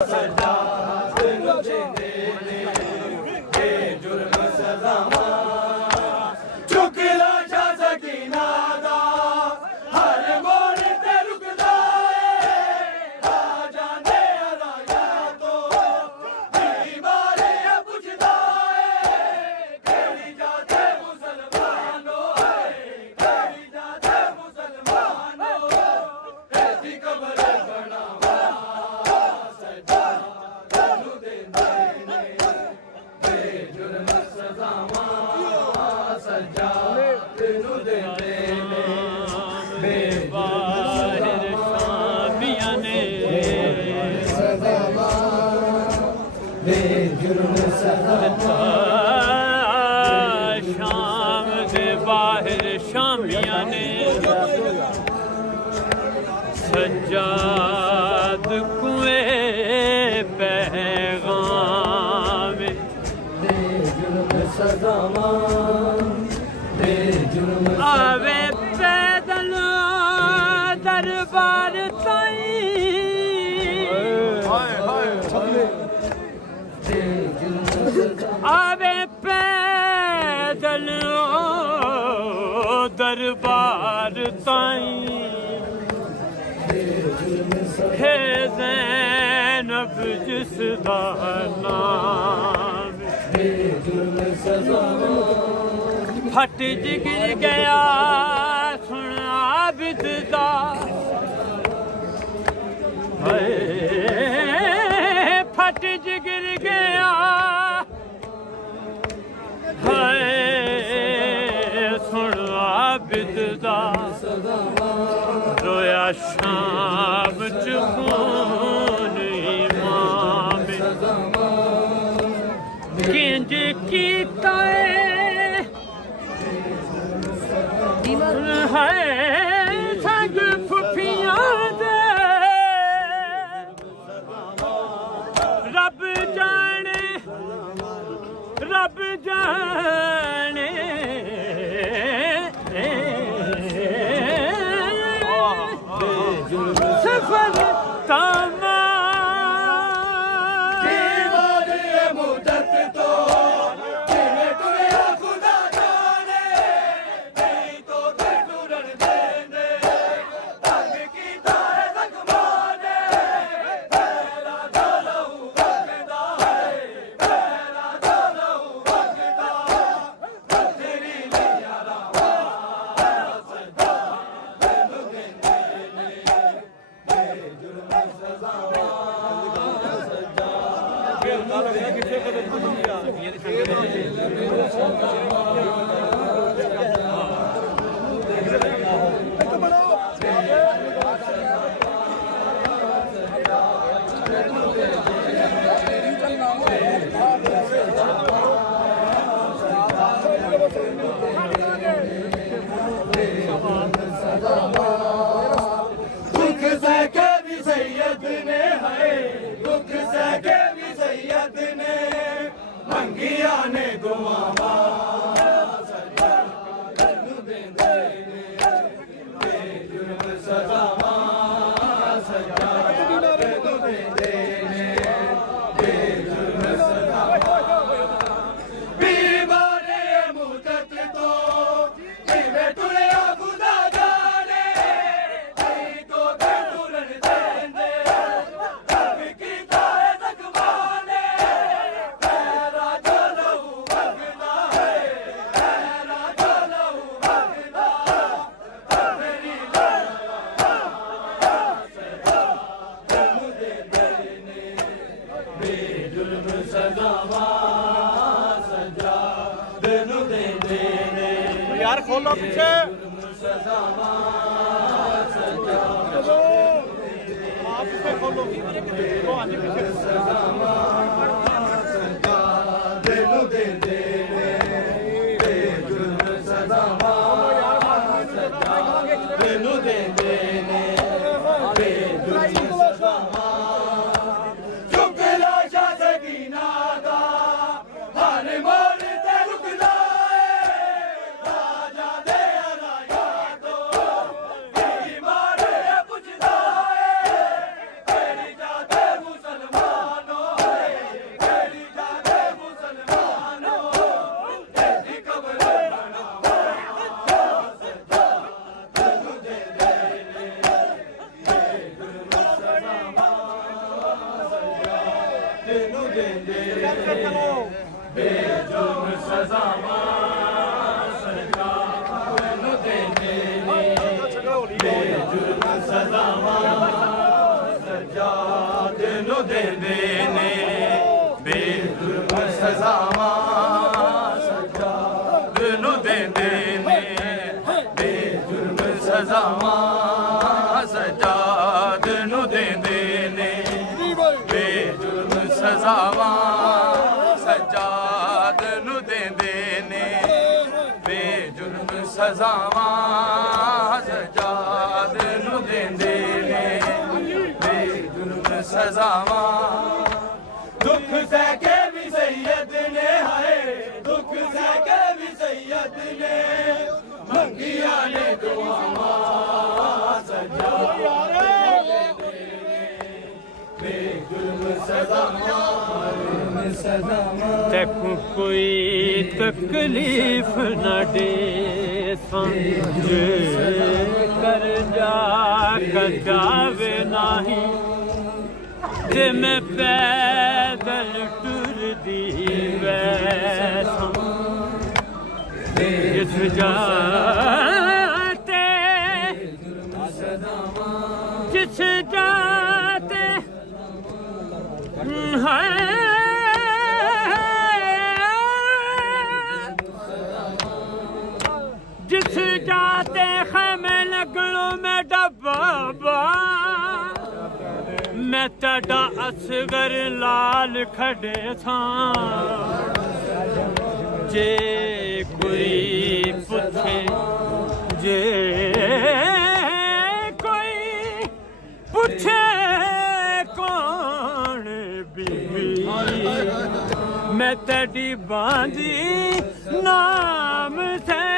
सजा तेनू देंदे ने बेजुर्म सजावां चुक लाशा सकीना दा हर मोड़ ते रुकदा ए आ जांदे राया तो बीमारे पुछदा ए केड़ी जाते मुसलमानो केड़ी जाते मुसलमानो ऐसी कब्र बनावा शाम दे बाहर शामिया ने सज्जाद कुएं पैगाम आवे पैदल दरबार ताई आवे पैदल दरबार ताई है ज़ैनब जिसदा नाम फट जिगर गया सुन आबिद दा फट जिगर गया सुन आबिद दा रोया शाम च खून इमाम किंज कीता है संग फुफियां दे रब जाने सफर तमाम दुख सहके भी सैयद ने है दुख सहके भी सैयद ने मंगिया ने दुआवा सजावा यार खोलो पीछे आप पीछे खोलो हाँ जी पीछे चुक लाशा सकीना दा हर मोड़ ते रुकदा बीमारे पुछदा केड़ी जाते मुसलमान ਦੇਂਦੇ ਚੱਲ ਕੇ ਚਲੋ ਬੇਜੁਰਮ ਸਜ਼ਾਵਾਂ ਸਰਕਾਰ ਨੂੰ ਦੇਂਦੇ ਨੇ ਬੇਜੁਰਮ ਸਜ਼ਾਵਾਂ ਸਜਾਦ ਨੂੰ ਦੇਂਦੇ ਨੇ ਬੇਜੁਰਮ ਸਜ਼ਾਵਾਂ ਸਜਾਦ ਨੂੰ ਦੇਂਦੇ ਨੇ ਬੇਜੁਰਮ ਸਜ਼ਾਵਾਂ ਸਜਾਦ ਨੂੰ ਦੇਂਦੇ ਨੇ ਬੇਜੁਰਮ ਸਜ਼ਾਵਾਂ ਸਜਾਦ ਨੂੰ ਦੇਂਦੇ ਨੇ ਬੇਜੁਰਮ ਸਜ਼ਾਵਾਂ ਸਜਾਦ ਨੂੰ ਦਿੰਦੇ ਨੇ ਬੇਜੁਰਮ ਸਜ਼ਾਵਾਂ ਦੁੱਖ ਸਹਿ ਕੇ ਵੀ ਸੈਯਦ ਨੇ ਹਾਏ ਦੁੱਖ ਸਹਿ ਕੇ ਵੀ ਸੈਯਦ ਨੇ ਮੰਗੀਆਂ ਨੇ ਦੁਆਵਾਂ ਸਜਾਦ ਬੇਜੁਰਮ ਸਜ਼ਾਵਾਂ तेको कोई तकलीफ न दे समझ कर जा कजावे नाही जे मैं पैदल टुर दी वैसा जिस जाते जिस जाते है जिस जाते हमें लगनों में डब्बा मैं तड़ा असगर लाल खड़े था जे कोई पूछे जे कोई पूछे कौन बीवी मैं तड़ी बांधी नाम से